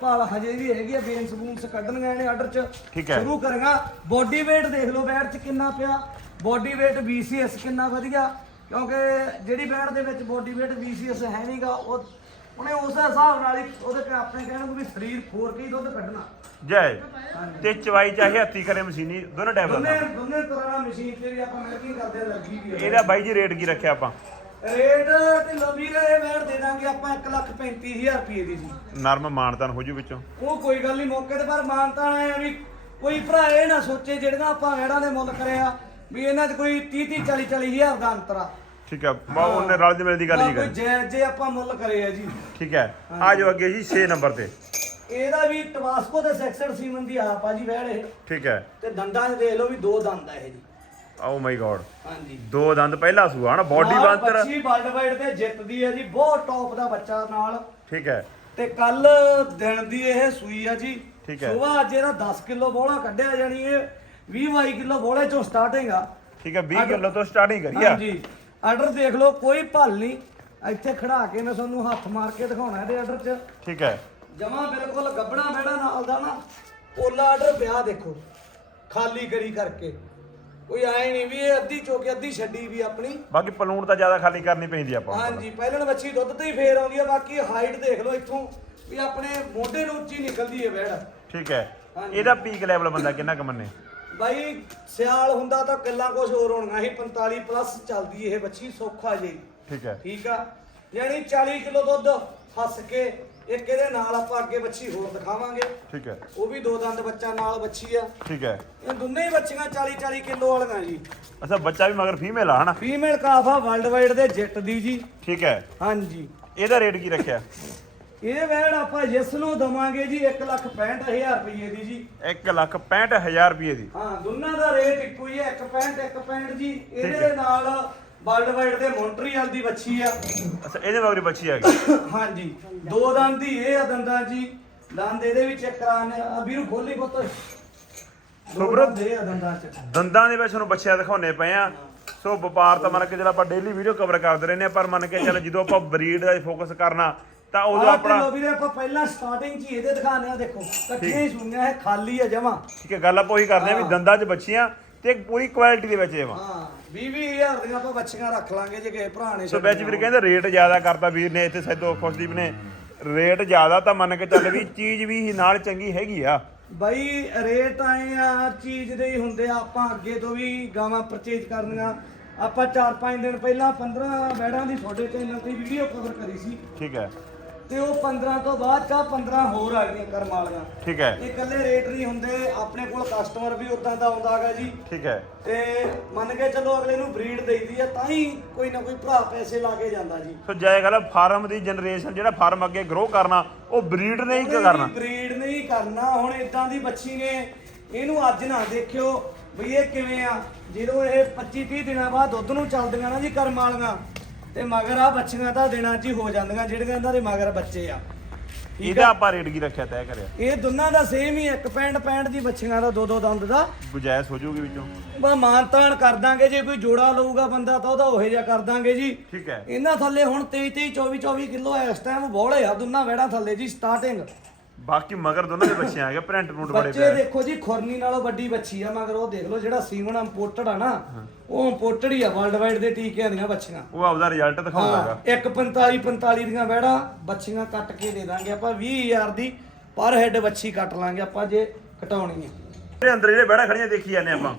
ਭਾਲ ਹਜੇ ਵੀ ਹੈਗੀ ਆ ਬੇਨਸ ਬੂਨਸ ਕੱਢਣੀਆਂ ਇਹਨੇ ਆਰਡਰ ਚ। ਠੀਕ ਹੈ। ਸ਼ੁਰੂ ਕਰਾਂਗਾ। ਬੋਡੀ weight ਦੇਖ ਲਓ ਬੈਟ ਚ ਕਿੰਨਾ ਪਿਆ। ਬੋਡੀ weight BCS ਕਿੰਨਾ ਵਧੀਆ। ਕਿਉਂਕਿ ਜਿਹੜੀ ਬੈਟ ਦੇ ਵਿੱਚ ਬੋਡੀ weight BCS ਹੈ ਨਹੀਂਗਾ ਉਹ ਉਹਨੇ ਉਸ ਹਿਸਾਬ ਨਾਲ ਹੀ ਉਹਦੇ ਆਪਣੇ ਕਹਿਣ ਨੂੰ ਵੀ ਸਰੀਰ ਖੋਰ ਕੇ ਹੀ ਦੁੱਧ ਕੱਢਣਾ। ਜੈ। ਤੇ ਚਵਾਈ ਚਾਹੇ ਹੱਥੀ ਕਰੇ ਮਸ਼ੀਨੀ ਦੋਨੋਂ ਟਾਈਪ ਦੋਨੇ ਦਾ ਦੋਨੇ ਤਰ੍ਹਾਂ ਨਾਲ ਮਸ਼ੀਨ ਤੇ ਵੀ ਆਪਾਂ ਮਿਲਕਿੰਗ ਕਰਦੇ ਲੱਗੀ ਵੀ ਹੈ ਇਹਦਾ ਬਾਈ ਜੀ ਰੇਟ ਕੀ ਰੱਖਿਆ ਆਪਾਂ? ਰੇਟ ਤੇ ਲੰਬੀ ਰਹੇ ਬੈਟ ਦੇ ਦਾਂਗੇ ਆਪਾਂ 135000 ਰੁਪਏ ਦੀ ਜੀ। ਨਰਮ ਮਾਨਤਾਨ ਹੋ ਜੂ ਵਿੱਚੋਂ। ਉਹ ਕੋਈ ਗੱਲ ਨਹੀਂ ਮੌਕੇ ਤੇ ਪਰ ਮਾਨਤਾ ਹੈ ਵੀ ਕੋਈ ਭਰਾ ਇਹ ਨਾ ਸੋਚੇ ਜਿਹੜੀਆਂ ਆਪਾਂ ਵੇੜਾਂ ਦੇ ਮੁੱਲ ਕਰਿਆ ਵੀ ਇਹਨਾਂ 'ਚ ਕੋਈ 30 30 40 40 ਹਜ਼ਾਰ ਦਾ ਅੰਤਰ ਆ। ਠੀਕ ਹੈ ਬਾ ਉਹਨੇ ਰਲ ਦੀ ਮਿਲਦੀ ਗੱਲ ਨਹੀਂ ਕੋਈ ਕਰੀ? ਜੇ ਜੇ ਆਪਾਂ ਮੁੱਲ ਕਰੇ ਆ ਜੀ। ਠੀਕ ਹੈ ਆ ਜਾਓ ਅੱਗੇ ਜੀ 6 ਨੰਬਰ ਤੇ। ਇਹਦਾ ਵੀ ਟਵਾਸਕੋ ਤੇ ਸੈਕਸਡ ਸੀਮਨ ਦੀ ਆਪ ਆ ਜੀ ਇਹ। ਠੀਕ ਹੈ। ਤੇ ਦੰਦਾਂ 'ਚ ਦੇਖ ਲਓ ਵੀ ਦੋ ਦੰਦ ਆ ਇਹ ਜੀ। ਓ ਮਾਈ ਗੋਡ ਹਾਂਜੀ। ਦੋ ਦੰਦ ਪਹਿਲਾ ਸੂਆ ਹਨਾ? ਬੋਡੀ ਬੰਤਰ ਬੱਚੀ ਵਰਲਡ ਵਾਈਡ ਤੇ ਜਿੱਤਦੀ ਹੈ ਜੀ ਬਹੁਤ ਟੌਪ ਦਾ ਬੱਚਾ ਨਾਲ। ਠੀਕ ਹੈ। ਤੇ ਕੱਲ ਦਿਨ ਦੀ ਇਹ ਸੂਈ ਆ ਜੀ। ਠੀਕ ਹੈ। ਸੁਬਾਹ ਅੱਜ ਇਹਦਾ 10 ਕਿਲੋ ਬੋਲਾ ਕੱਢਿਆ ਜਾਣੀ ਇਹ 20 22 ਕਿਲੋ ਬੋਲੇ ਚੋਂ ਸਟਾਰਟਿੰਗ ਆ। ਠੀਕ ਹੈ 20 ਕਿਲੋ ਤੋਂ ਸਟਾਰਟਿੰਗ ਕਰੀ ਆ। ਹਾਂਜੀ। ਆਰਡਰ ਦੇਖ ਲਓ ਕੋਈ ਭਲ ਨਹੀਂ। ਇੱਥੇ ਖੜਾ ਕੇ ਮੈਂ ਤੁਹਾਨੂੰ ਹੱਥ ਮਾਰ ਕੇ ਦਿਖਾਉਣਾ ਇਹਦੇ ਆਰਡਰ 'ਚ। ਠੀਕ ਹੈ। ਜਮਾ ਬਿਲਕੁਲ ਗੱਬਣਾ ਬੈੜਾ ਨਾਲ ਦਾ ਨਾ ਪੋਲਾ ਆਰਡਰ ਪਿਆ ਦੇਖੋ ਖਾਲੀ ਕਰੀ ਕਰਕੇ। ਕੋਈ ਆਏ ਨਹੀਂ ਵੀ ਇਹ ਅੱਧੀ ਚੋਕੇ ਅੱਧੀ ਛੱਡੀ ਵੀ ਆਪਣੀ। ਬਾਕੀ ਪਲੂਣ ਤਾਂ ਜ਼ਿਆਦਾ ਖਾਲੀ ਕਰਨੀ ਪੈਂਦੀ ਆਪਾਂ ਨੂੰ। ਹਾਂਜੀ ਪਹਿਲਾਂ ਬੱਚੀ ਦੁੱਧ ਤੇ ਹੀ ਫੇਰ ਆਉਂਦੀ ਆ ਬਾਕੀ ਹਾਈਟ ਦੇਖ ਲਓ ਇੱਥੋਂ ਵੀ ਆਪਣੇ ਮੋਢੇ ਨੂੰ ਉੱਚੀ ਨਿਕਲਦੀ ਹੈ ਵੈੜ ਠੀਕ ਹੈ। ਹਾਂਜੀ। ਇਹਦਾ ਪੀਕ ਲੈਵਲ ਬੰਦਾ ਕਿੰਨਾ ਕੁ ਮੰਨੇ? ਬਾਈ ਸਿਆਲ ਹੁੰਦਾ ਤਾਂ ਕਿੱਲਾ ਕੁਝ ਹੋਰ ਹੋਣਗਾ ਸੀ 45 ਪਲੱਸ ਚੱਲਦੀ ਇਹ ਬੱਚੀ ਸੌਖਾ ਜੀ। ਠੀਕ ਹੈ। ਠੀਕ ਆ। ਯਾਨੀ 40 ਕਿਲੋ ਦੁੱਧ ਹੱਸ ਕੇ ਇੱਕ ਇਹਦੇ ਨਾਲ ਆਪਾਂ ਅੱਗੇ ਬੱਚੀ ਹੋਰ ਦਿਖਾਵਾਂਗੇ। ਠੀਕ ਹੈ। ਉਹ ਵੀ ਦੋ ਦੰਦ ਬੱਚਾ ਨਾਲ ਬੱਚੀ ਆ। ਠੀਕ ਹੈ। ਇਹ ਦੋਨੇ ਹੀ ਬੱਚੀਆਂ 40 40 ਕਿਲੋ ਵਾਲੀਆਂ ਜੀ। ਅੱਛਾ ਬੱਚਾ ਵੀ ਮਗਰ ਫੀਮੇਲ ਆ ਹਨਾ? ਫੀਮੇਲ ਕਾਫ ਆ ਵਰਲਡ ਵਾਈਡ ਦੇ ਜੱਟ ਦੀ ਜੀ। ਠੀਕ ਹੈ। ਹਾਂਜੀ। ਇਹਦਾ ਰੇਟ ਕੀ ਰੱਖਿਆ? ਇਹ ਵੈੜ ਆਪਾਂ ਜਿਸ ਨੂੰ ਦਵਾਂਗੇ ਜੀ 165000 ਰੁਪਏ ਦੀ ਜੀ। 1 ਲੱਖ 65000 ਰੁਪਏ ਦੀ। ਹਾਂ ਦੋਨਾਂ ਦਾ ਰੇਟ ਇੱਕੋ ਹੀ ਹੈ 165 165 ਜੀ। ਇਹਦੇ ਨਾਲ ਵਰਲਡ ਵਾਈਡ ਦੇ ਮੌਂਟਰੀਅਲ ਦੀ ਬੱਚੀ ਆ। ਅੱਛਾ ਇਹਦੇ ਮਗਰ ਬੱਚੀ ਆ ਗਈ। ਹਾਂਜੀ। ਦੋ ਦੰਦ ਹੀ ਇਹ ਆ ਦੰਦਾਂ ਜੀ। ਦੰਦ ਇਹਦੇ ਵਿੱਚ ਕਰਾਨ ਆ ਵੀਰੂ ਖੋਲੀ ਪੁੱਤ। ਸੋ ਦੋ ਵੀਰੋ- ਦੰਦ ਇਹ ਆ ਦੰਦਾਂ ਚ। ਦੰਦਾਂ ਦੇ ਵਿੱਚ ਤੁਹਾਨੂੰ ਬੱਚਿਆਂ ਦਿਖਾਉਣੇ ਪਏ ਆ। ਸੋ ਵਪਾਰ ਤਾਂ ਮੰਨ ਕੇ ਚੱਲ ਆਪਾਂ ਡੇਲੀ ਵੀਡੀਓ ਕਵਰ ਕਰਦੇ ਰਹਿੰਦੇ ਆ ਪਰ ਮੰਨ ਕੇ ਚੱਲ ਜਦੋਂ ਆਪਾਂ ਬਰੀਡ ਦਾ ਫੋਕਸ ਕਰਨਾ ਤਾਂ ਉਦੋਂ ਆਹ ਆਪਣਾ ਤੇ ਵੀਰੇ ਆਪਾਂ ਪਹਿਲਾਂ ਸਟਾਰਟਿੰਗ ਚ ਹੀ ਇਹਦੇ ਦਿਖਾਣੇ ਆ ਦੇਖੋ। ਇਕੱਠੀਆਂ ਹੀ ਸੁਣੀਆਂ ਹੈ ਖਾਲੀ ਆ ਜਮਾ। ਠੀਕ ਹੈ ਗੱਲ ਆਪਾਂ ਉਹੀ ਕਰਦੇ ਆ ਵੀ। ਦੰਦਾਂ 'ਚ ਬੱਚੀਆਂ ਤੇ ਪੂਰੀ ਕੁਆਲਿਟੀ ਦੇ ਵਿੱਚ ਇਹ ਵਾ ਹਾਂ 20 20000 ਦੀਆਂ ਆਪਾਂ ਬੱਚੀਆਂ ਰੱਖ ਲਾਂਗੇ ਜੇ ਕਿਸੇ ਭਰਾ ਨੇ ਸੋ ਵਿੱਚ ਵੀਰ ਕਹਿੰਦੇ ਰੇਟ ਜ਼ਿਆਦਾ ਕਰਤਾ ਵੀਰ ਨੇ ਇੱਥੇ ਸੈਦੋ ਖੁਸ਼ਦੀਪ ਨੇ। ਰੇਟ ਜ਼ਿਆਦਾ ਤਾਂ ਮੰਨ ਕੇ ਚੱਲ ਵੀ ਚੀਜ਼ ਵੀ ਹੀ ਨਾਲ ਚੰਗੀ ਹੈਗੀ ਆ। ਬਾਈ ਰੇਟ ਆਏ ਆ ਚੀਜ਼ ਦੇ ਹੀ ਹੁੰਦੇ ਆ। ਆਪਾਂ ਅੱਗੇ ਤੋਂ ਵੀ ਗਾਵਾਂ ਪਰਚੇਜ ਕਰਨੀਆਂ। ਆਪਾਂ 4-5 ਦਿਨ ਪਹਿਲਾਂ 15 ਬੈੜਾਂ ਦੀ ਤੁਹਾਡੇ ਚੈਨਲ ਤੇ ਵੀਡੀਓ ਕਵਰ ਕਰੀ ਸੀ। ਠੀਕ ਹੈ। ਤੇ ਉਹ 15 ਤੋਂ ਬਾਅਦ ਚਾ 15 ਹੋਰ ਆ ਗਈਆਂ ਕਰਮ ਵਾਲੀਆਂ। ਠੀਕ ਹੈ। ਇਹ ਇਕੱਲੇ ਰੇਟ ਨਹੀਂ ਹੁੰਦੇ ਆਪਣੇ ਕੋਲ ਕਸਟਮਰ ਵੀ ਉਦਾਂ ਦਾ ਆਉਂਦਾ ਹੈਗਾ ਜੀ। ਠੀਕ ਹੈ। ਤੇ ਮੰਨ ਕੇ ਚੱਲੋ ਅਗਲੇ ਨੂੰ ਬਰੀਡ ਦੇਈਦੀ ਆ ਤਾਂ ਹੀ ਕੋਈ ਨਾ ਕੋਈ ਭਰਾ ਪੈਸੇ ਲਾ ਕੇ ਜਾਂਦਾ ਜੀ। ਸੋ ਜਾਏ ਗੱਲ ਫਾਰਮ ਦੀ ਜਨਰੇਸ਼ਨ ਜਿਹੜਾ ਫਾਰਮ ਅੱਗੇ ਗਰੋ ਕਰਨਾ ਉਹ ਬਰੀਡ ਨੇ ਹੀ ਕਰਨਾ। ਬਰੀਡ ਨਹੀਂ ਕਰਨਾ ਹੁਣ ਇਦਾਂ ਦੀ ਬੱਚੀ ਨੇ ਇਹਨੂੰ ਅੱਜ ਨਾ ਦੇਖਿਓ ਵੀ ਇਹ ਕਿਵੇਂ ਆ। ਜਦੋਂ ਇਹ 25 30 ਦਿਨਾਂ ਬਾਅਦ ਦੁੱਧ ਨੂੰ ਚੱਲਦੀਆਂ ਨਾ ਜੀ ਕਰਮ ਵਾਲੀਆਂ ਤੇ ਮਗਰ ਆ ਬੱਚੀਆਂ ਤਾਂ ਦਿਨਾਂ 'ਚ ਹੀ ਹੋ ਜਾਂਦੀਆਂ ਜਿਹੜੀਆਂ ਇਹਨਾਂ ਦੇ ਮਗਰ ਬੱਚੇ ਆ। ਠੀਕ ਇਹਦਾ ਆਪਾਂ ਰੇਟ ਕੀ ਰੱਖਿਆ ਤੈਅ ਕਰਿਆ? ਇਹ ਦੋਨਾਂ ਦਾ ਸੇਮ ਹੀ ਇੱਕ ਪੈਂਟ ਪੈਂਟ ਦੀ ਬੱਚੀਆਂ ਦਾ ਦੋ ਦੋ ਦੰਦ ਦਾ। ਗੁਜਾਇਸ਼ ਹੋ ਜਾਊਗੀ ਵਿੱਚੋਂ? ਬਾ ਮਾਨਤਾਨ ਕਰ ਦਾਂਗੇ ਜੇ ਕੋਈ ਜੋੜਾ ਲਊਗਾ ਬੰਦਾ ਤਾਂ ਉਹਦਾ ਉਹੇ ਜਿਹਾ ਕਰ ਦਾਂਗੇ ਜੀ। ਠੀਕ ਹੈ। ਇਹਨਾਂ ਥੱਲੇ ਹੁਣ 23 23 24 24 ਕਿਲੋ ਇਸ ਟਾਈਮ ਬੋਲੇ ਆ ਦੋਨਾਂ ਵੈੜਾਂ ਥੱਲੇ ਜੀ ਸਟਾਰਟਿੰਗ ਬਾਕੀ ਮਗਰ ਦੋਨਾਂ ਦੇ ਬੱਚੇ ਆ ਗਏ ਪ੍ਰਿੰਟ ਪ੍ਰਿੰਟ ਬੜੇ ਬੱਚੇ ਪਏ ਦੇਖੋ ਜੀ ਖੁਰਨੀ ਨਾਲੋਂ ਵੱਡੀ ਬੱਚੀ ਆ ਮਗਰ ਉਹ ਦੇਖ ਲਓ ਜਿਹੜਾ ਸੀਮਨ ਇੰਪੋਰਟਡ ਆ ਨਾ ਉਹ ਇੰਪੋਰਟਡ ਹੀ ਆ ਵਰਲਡ ਵਾਈਡ ਦੇ ਟੀਕਿਆਂ ਦੀਆਂ ਬੱਚੀਆਂ। ਉਹ ਆਪਦਾ ਰਿਜ਼ਲਟ ਦਿਖਾਉਂਦਾ ਹਾਂ ਹੈਗਾ। ਇੱਕ 45 45 ਦੀਆਂ ਵੈੜਾਂ ਬੱਚੀਆਂ ਕੱਟ ਕੇ ਦੇ ਦਾਂਗੇ ਆਪਾਂ 20000 ਦੀ ਪਰ ਹੈਡ ਬੱਚੀ ਕੱਟ ਲਾਂਗੇ ਆਪਾਂ ਜੇ ਕਟਾਉਣੀ ਹੈ ਇਹਦੇ ਅੰਦਰ ਜਿਹੜੇ ਬੈੜਾ ਖੜੀਆਂ ਦੇਖੀ ਜਾਂਦੇ ਆਪਾਂ।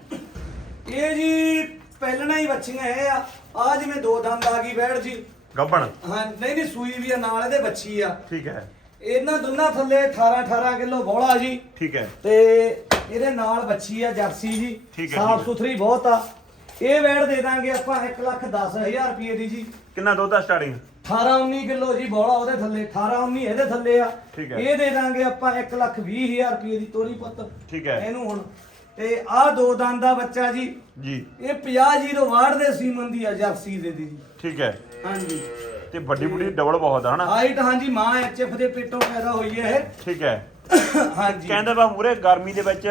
ਇਹ ਜੀ ਪਹਿਲਣਾ ਹੀ ਬੱਚੀਆਂ ਇਹ ਆ ਆ ਜਿਵੇਂ ਦੋ ਦੰਦ ਆ ਗਈ ਵੈੜ ਜੀ। ਗੱਬਣ। ਹਾਂ ਨਹੀਂ ਨਹੀਂ ਸੂਈ ਵੀ ਆ ਨਾਲ ਇਹਦੇ ਬੱਚੀ ਆ। ਠੀਕ ਹੈ। ਇਹਨਾਂ ਦੋਨਾਂ ਥੱਲੇ 18 18 ਕਿਲੋ ਬੋਲਾ ਜੀ। ਠੀਕ ਹੈ। ਤੇ ਇਹਦੇ ਨਾਲ ਬੱਚੀ ਆ ਜਰਸੀ ਜੀ। ਠੀਕ ਹੈ, ਸਾਫ਼ ਠੀਕ ਹੈ। ਸੁਥਰੀ ਬਹੁਤ ਆ। ਇਹ ਵੈੜ ਦੇ ਦਾਂਗੇ ਆਪਾਂ 1 ਲੱਖ 10000 ਰੁਪਏ ਦੀ ਜੀ। ਕਿੰਨਾ ਦੁੱਧ ਆ ਸਟਾਰਟਿੰਗ 18 19 ਕਿਲੋ ਜੀ ਬੋਲਾ ਉਹਦੇ ਥੱਲੇ 18 19 ਇਹਦੇ ਥੱਲੇ ਆ। ਠੀਕ ਹੈ। ਇਹ ਦੇ ਦਾਂਗੇ ਆਪਾਂ 1 ਲੱਖ 20000 ਰੁਪਏ ਦੀ ਤੋਰੀ ਪੁੱਤ। ਠੀਕ ਹੈ। ਇਹਨੂੰ ਹੁਣ। ਤੇ ਆਹ ਦੋ ਦੰਦ ਦਾ ਬੱਚਾ ਜੀ। ਜੀ। ਇਹ 50 ਜੀਰੋ ਵਾਰਡ ਦੇ ਸੀਮਨ ਦੀ ਆ ਜਰਸੀ ਦੇ ਦੀ ਜੀ। ਠੀਕ ਹੈ। ਹਾਂਜੀ। ਤੇ ਵੱਡੀ ਬੁੱਢੀ ਡਬਲ ਬਹੁਤ ਆ ਹਨਾ? ਹਾਈਟ ਹਾਂਜੀ ਮਾਂ ਐਚਐਫ ਦੇ ਪੇਟੋਂ ਪੈਦਾ ਹੋਈ ਹੈ ਠੀਕ ਹੈ। ਇਹ ਹਾਂਜੀ। ਕਹਿੰਦੇ ਬਾ ਮੂਰੇ ਗਰਮੀ ਦੇ ਵਿੱਚ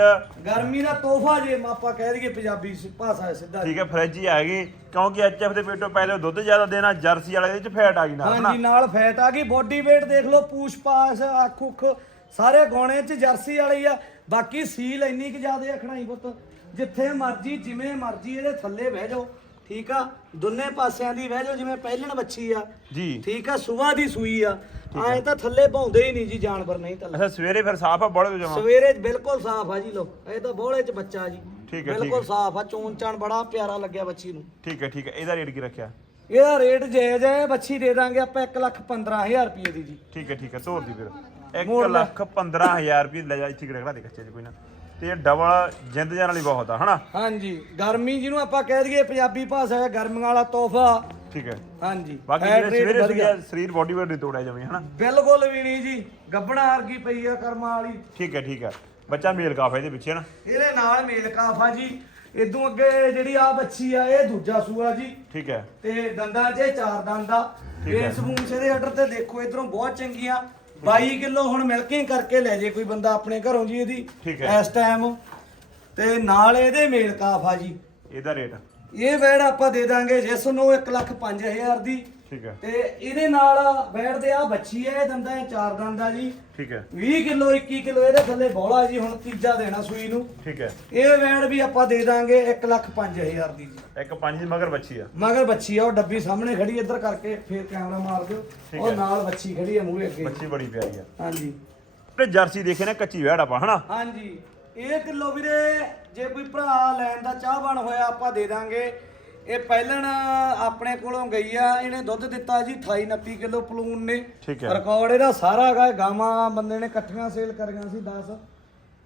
ਗਰਮੀ ਦਾ ਤੋਹਫਾ ਜੇ ਆਪਾਂ ਕਹਿ ਦਈਏ ਪੰਜਾਬੀ ਸ- ਭਾਸ਼ਾ ਸਿੱਧਾ। ਠੀਕ ਹੈ ਫ੍ਰਿਜ ਹੀ ਆ ਗਈ ਕਿਉਂਕਿ ਐਚਐਫ ਦੇ ਪੇਟੋਂ ਪਹਿਲੇ ਦੁੱਧ ਜ਼ਿਆਦਾ ਦੇਣਾ ਜਰਸੀ ਵਾਲੇ ਦੇ ਵਿੱਚ ਫੈਟ ਆ ਗਈ ਨਾ ਹਨਾ? ਹਾਂਜੀ ਨਾਲ ਫੈਟ ਆ ਗਈ ਬੋਡੀ weight ਦੇਖ ਲਓ ਪੂਛ ਪਾਸ ਅੱਖ ਉੱਖ ਸਾਰੇ ਗੋਣੇ ਚ ਜਰਸੀ ਵਾਲੀ ਆ। ਬਾਕੀ ਸੀਲ ਇੰਨੀ ਕਿ ਜ਼ਿਆਦਾ ਅਖਣਾਈ ਪੁੱਤ ਜਿੱਥੇ ਮਰਜ਼ੀ ਜਿਵੇਂ ਮਰਜ਼ੀ ਇਹਦੇ ਥੱਲੇ ਬਹਿ ਜਾਓ। ਠੀਕ ਆ? ਦੋਨੇ ਪਾਸਿਆਂ ਦੀ ਬਹਿ ਜਾਓ ਜਿਵੇਂ ਪਹਿਲਣ ਬੱਚੀ ਆ। ਜੀ। ਠੀਕ ਆ? ਸੁਬਾਹ ਦੀ ਸੂਈ ਆ। ਐਂ ਤਾਂ ਥੱਲੇ ਭੌਂਦੇ ਹੀ ਨਹੀਂ ਜੀ ਜਾਨਵਰ ਨਹੀਂ ਥੱਲੇ ਅੱਛਾ ਸਵੇਰੇ ਫਿਰ ਸਾਫ਼ ਆ ਬੜੇ ਜਮਾ? ਸਵੇਰੇ ਬਿਲਕੁਲ ਸਾਫ਼ ਆ ਜੀ ਲੋ ਇਹ ਤਾਂ ਬੋਲੇ ਚ ਬੱਚਾ ਜੀ। ਠੀਕ ਹੈ, ਬਿਲਕੁਲ। ਸਾਫ਼ ਆ ਚੋਣ ਚਾਣ ਬੜਾ ਪਿਆਰਾ ਲੱਗਿਆ ਬੱਚੀ ਨੂੰ। ਠੀਕ ਹੈ ਠੀਕ ਹੈ ਇਹਦਾ ਰੇਟ ਕੀ ਰੱਖਿਆ? ਇਹਦਾ ਰੇਟ ਜਾਇਜ਼ ਹੈ ਬੱਚੀ ਦੇ ਦਾਂਗੇ ਆਪਾਂ 1 ਲੱਖ 15000 ਰੁਪਏ ਦੀ ਜੀ। ਠੀਕ ਹੈ ਠੀਕ ਹੈ ਤੋਰ ਦੀ ਫਿਰ। ਮੋੜ 1 ਲੈ। ਲੱਖ 15000 ਰੁਪਏ ਲੈ ਜਾ ਇੱਥੇ ਕਿਹੜਾ ਦੇ ਕੱਚੇ ਚ ਕੋਈ ਨਾ। ਤੇ ਇਹ ਡਬਲ ਜਿੰਦ ਜਾਨ ਵਾਲੀ ਬਹੁਤ ਆ ਹਨਾ? ਹਾਂਜੀ ਗਰਮੀ ਜਿਹਨੂੰ ਆਪਾਂ ਕਹਿ ਦਈਏ ਪੰਜਾਬੀ ਭਾਸ਼ਾ ਹੈ ਗਰਮੀਆਂ ਵਾਲਾ ਤੋਹਫਾ। ਠੀਕ ਹੈ। ਹਾਂਜੀ ਬਾਕੀ Fat ਜਿਹੜੇ rate ਸਵੇਰੇ ਵਧੀਆ। ਸਵੇਰੇ ਸਰੀਰ ਬੋਡੀ ਵੇਟ ਨਹੀਂ ਤੋੜਿਆ ਜਾਵੇ ਹਨਾ? ਬਿਲਕੁਲ ਵੀ ਨਹੀਂ ਜੀ ਗੱਬਣਾ ਵਰਗੀ ਪਈ ਆ ਕਰਮਾਂ ਵਾਲੀ। ਠੀਕ ਹੈ ਠੀਕ ਹੈ। ਬੱਚਾ ਮੇਲ ਕਾਫ ਇਹਦੇ ਪਿੱਛੇ ਨਾ ਇਹਦੇ ਨਾਲ ਮੇਲ ਕਾਫਾ ਜੀ। ਇਦੋਂ ਅੱਗੇ ਜਿਹੜੀ ਆ ਬੱਚੀ ਆ ਇਹ ਦੂਜਾ ਸੂਆ ਜੀ। ਠੀਕ ਹੈ। ਤੇ ਦੰਦਾਂ 'ਚ ਇਹ ਚਾਰ ਦੰਦ ਆ। ਠੀਕ ਹੈ। ਇਸ ਇਹਦੇ ਆਰਡਰ ਤੇ ਦੇਖੋ ਇਧਰੋਂ ਬਹੁਤ ਚੰਗੀਆਂ। 22 ਕਿਲੋ ਹੁਣ ਮਿਲਕਿੰਗ ਕਰਕੇ ਲੈ ਜੇ ਕੋਈ ਬੰਦਾ ਆਪਣੇ ਘਰੋਂ ਜੀ ਇਹਦੀ ਠੀਕ ਹੈ। ਇਸ ਟਾਈਮ ਤੇ ਨਾਲ ਇਹਦੇ ਮੇਲ ਕਾਫ ਆ ਜੀ। ਇਹਦਾ ਰੇਟ। ਇਹ ਵੈੜ ਆਪਾਂ ਦੇ ਦਾਂਗੇ ਜਿਸ ਨੂੰ 1 ਲੱਖ 5000 ਦੀ ਠੀਕ ਹੈ। ਤੇ ਇਹਦੇ ਨਾਲ ਬੈਠਦੇ ਆ ਬੱਚੀ ਹੈ ਇਹ ਦੰਦਾਂ ਇਹ ਚਾਰ ਦੰਦਾ ਜੀ। ਠੀਕ ਹੈ। 20 ਕਿਲੋ 21 ਕਿਲੋ ਇਹਦੇ ਥੱਲੇ ਬੋਲਾ ਜੀ ਹੁਣ ਤੀਜਾ ਦੇਣਾ ਸੂਈ ਨੂੰ। ਠੀਕ ਹੈ। ਇਹ ਵੈੜ ਵੀ ਆਪਾਂ ਦੇ ਦਾਂਗੇ 1 ਲੱਖ 5000 ਦੀ ਜੀ। ਇੱਕ ਪੰਜ ਮਗਰ ਬੱਚੀ ਆ। ਮਗਰ ਬੱਚੀ ਆ ਉਹ ਡੱਬੀ ਸਾਹਮਣੇ ਖੜੀ ਇੱਧਰ ਕਰਕੇ ਫੇਰ ਕੈਮਰਾ ਮਾਰ ਦਿਓ। ਉਹ ਹੈ। ਨਾਲ ਬੱਚੀ ਖੜੀ ਆ ਮੂਹਰੇ ਅੱਗੇ। ਬੱਚੀ ਬੜੀ ਪਿਆਰੀ ਆ। ਹਾਂਜੀ। ਤੇ ਜਰਸੀ ਦੇਖੇ ਨਾ ਕੱਚੀ ਵੈੜ ਆਪਾਂ ਹਨਾ? ਹਾਂਜੀ। ਇਹ ਕਿਲੋ ਵੀਰੇ ਜੇ ਕੋਈ ਭਰਾ ਲੈਣ ਦਾ ਚਾਹਵਾਨ ਹੋਇਆ ਆਪਾਂ ਦੇ ਦਾਂਗੇ। ਇਹ ਪਹਿਲਣ ਆਪਣੇ ਕੋਲੋਂ ਗਈ ਆ ਇਹਨੇ ਦੁੱਧ ਦਿੱਤਾ ਜੀ 28 29 ਕਿਲੋ ਪਲੂਨ ਨੇ। ਠੀਕ ਹੈ। ਰਿਕਾਰਡ ਇਹਦਾ ਸਾਰਾ ਹੈਗਾ ਗਾਵਾਂ ਬੰਦੇ ਨੇ ਇਕੱਠੀਆਂ ਸੇਲ ਕਰੀਆਂ ਸੀ 10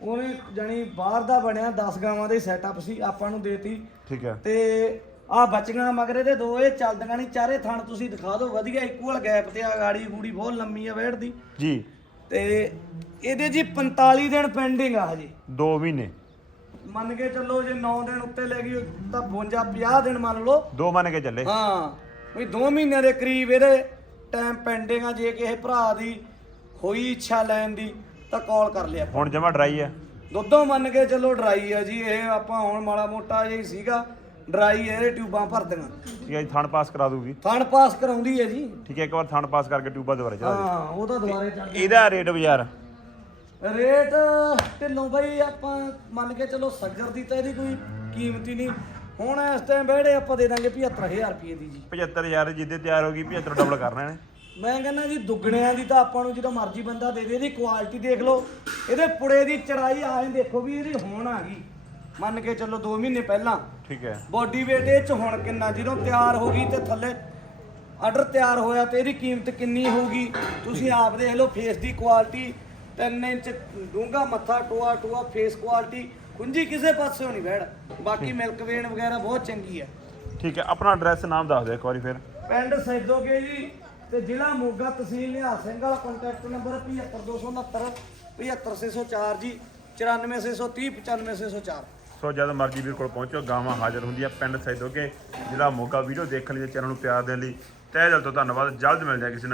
ਉਹਨੇ ਜਾਣੀ ਬਾਹਰ ਦਾ ਬਣਿਆ 10 ਗਾਵਾਂ ਦੇ ਸੈਟਅਪ ਸੀ ਆਪਾਂ ਨੂੰ ਦੇਤੀ। ਠੀਕ ਹੈ। ਤੇ ਆ ਬਚੀਆਂ ਮਗਰ ਇਹਦੇ ਦੋ ਇਹ ਚੱਲਦੀਆਂ ਨਹੀਂ ਚਾਰੇ ਥਣ ਤੁਸੀਂ ਦਿਖਾ ਦਿਓ ਵਧੀਆ ਇਕੁਅਲ ਗੈਪ ਤੇ ਆ ਗਾੜੀ ਗੂੜੀ ਬਹੁਤ ਲੰਮੀ ਆ ਵੇੜ ਦੀ ਜੀ। ਤੇ ਇਹਦੇ ਜੀ 45 ਦਿਨ ਪੈਂਡਿੰਗ ਆ ਹਜੇ। 2 ਮਹੀਨੇ। ਮੰਨ ਕੇ ਚੱਲੋ ਜੇ 9 ਦਿਨ ਉੱਤੇ ਲੈ ਗਈ ਤਾਂ 52 50 ਦਿਨ ਮੰਨ ਲਓ। ਦੋ ਮੰਨ ਕੇ ਚੱਲੇ। ਹਾਂ ਵੀ 2 ਮਹੀਨਿਆਂ ਦੇ ਕਰੀਬ ਇਹਦੇ ਟਾਈਮ ਪੈਂਡਿੰਗ ਆ ਜੇ ਕਿਸੇ ਭਰਾ ਦੀ ਹੋਈ ਇੱਛਾ ਲੈਣ ਦੀ ਤਾਂ ਕਾਲ ਕਰ ਲਿਆ। ਹੁਣ ਜਮਾ ਡਰਾਈ ਆ। ਦੁੱਧੋਂ ਮੰਨ ਕੇ ਚੱਲੋ ਡਰਾਈ ਆ ਜੀ ਇਹ ਆਪਾਂ ਹੁਣ ਮਾੜਾ ਮੋਟਾ ਜਿਹਾ ਹੀ ਸੀਗਾ ਡਰਾਈ ਇਹਦੇ ਟਿਊਬਾਂ ਭਰਦੀਆਂ ਠੀਕ ਹੈ ਜੀ ਥਣ ਪਾਸ ਕਰਾ ਦੂਗੀ ਥਣ ਪਾਸ ਕਰਾਉਂਦੀ ਹੈ ਜੀ। ਠੀਕ ਹੈ ਇੱਕ ਵਾਰ ਥਣ ਪਾਸ ਕਰਕੇ ਟਿਊਬਾਂ ਦੁਬਾਰਾ ਚੜਾ ਹਾਂ ਉਹ ਤਾਂ ਦੁਬਾਰੇ ਚੱਲ ਦੇ ਇਹਦਾ ਰੇਟ ਬਾਜ਼ਾਰ। ਰੇਟ ਢਿੱਲੋਂ ਬਾਈ ਆਪਾਂ ਮੰਨ ਕੇ ਚੱਲੋ ਸੱਜਰ ਦੀ ਤਾਂ ਇਹਦੀ ਕੋਈ ਕੀਮਤ ਹੀ ਨਹੀਂ। ਹੁਣ ਇਸ ਟਾਈਮ ਬਹਿੜੇ ਆਪਾਂ ਦੇ ਦਾਂਗੇ 75000 ਰੁਪਏ ਦੀ ਜੀ। 75000 ਜਿੱਦੇ ਤਿਆਰ ਹੋ ਗਈ 75 ਡਬਲ ਕਰਨਾ ਨੇ ਮੈਂ ਕਹਿੰਦਾ ਜੀ ਦੁੱਗਣਿਆਂ ਦੀ ਤਾਂ ਆਪਾਂ ਨੂੰ ਜਦੋਂ ਮਰਜ਼ੀ ਬੰਦਾ ਦੇ ਦੇ ਇਹਦੀ ਕੁਆਲਿਟੀ ਦੇਖ ਲਓ। ਇਹਦੇ ਪੁੜੇ ਦੀ ਚੜਾਈ ਆਏ ਦੇਖੋ ਵੀ ਇਹਦੀ ਹੁਣ ਆ ਗਈ। ਮੰਨ ਕੇ ਚੱਲੋ 2 ਮਹੀਨੇ ਪਹਿਲਾਂ। ਠੀਕ ਹੈ। ਬੋਡੀ weight ਇਹ ਚ ਹੁਣ ਕਿੰਨਾ ਜਦੋਂ ਤਿਆਰ ਹੋ ਗਈ ਤੇ ਥੱਲੇ ਆਰਡਰ ਤਿਆਰ ਹੋਇਆ ਤੇ ਇਹਦੀ ਕੀਮਤ ਕਿੰਨੀ ਹੋਊਗੀ ਤੁਸੀਂ ਆਪ ਦੇਖ ਲਓ ਫੇਸ ਦੀ ਕੁਆਲਿਟੀ 3 ਇੰਚ ਡੂੰਘਾ ਮੱਥਾ ਟੋਆ ਟੋਆ ਫੇਸ ਕੁਆਲਿਟੀ ਕੁੰਜੀ ਕਿਸੇ ਪਾਸਿਓਂ ਨਹੀਂ ਬੈੜ ਬਾਕੀ ਮਿਲਕ ਵੇਨ ਵਗੈਰਾ ਬਹੁਤ ਚੰਗੀ ਹੈ। ਠੀਕ ਹੈ ਆਪਣਾ ਐਡਰੈਸ ਨਾਮ ਦੱਸ ਦਿਓ ਇੱਕ ਵਾਰੀ ਫਿਰ। ਪਿੰਡ ਸੈਦੋਗੇ ਜੀ ਤੇ ਜ਼ਿਲ੍ਹਾ ਮੋਗਾ ਤਹਿਸੀਲ ਨਿਹਾਲ ਸਿੰਘ ਵਾਲਾ ਕੰਟੈਕਟ ਨੰਬਰ 75269 75604 ਜੀ 94630 95604 ਸੋ ਜਦ ਮਰਜ਼ੀ ਵੀਰ ਕੋਲ ਪਹੁੰਚੋ ਗਾਵਾਂ ਹਾਜ਼ਰ ਹੁੰਦੀਆਂ ਪਿੰਡ ਸੈਦੋਗੇ ਜ਼ਿਲ੍ਹਾ ਮੋਗਾ ਵੀਡੀਓ ਦੇਖਣ ਲਈ ਤੇ ਚੈਨਲ ਨੂੰ ਪਿਆਰ ਦੇਣ ਲਈ। ਤਹਿ ਦਿਲ ਤੋਂ ਧੰਨਵਾਦ ਜਲਦ ਮਿਲਦੇ ਹਾਂ ਕਿਸੇ ਨਵੀਂ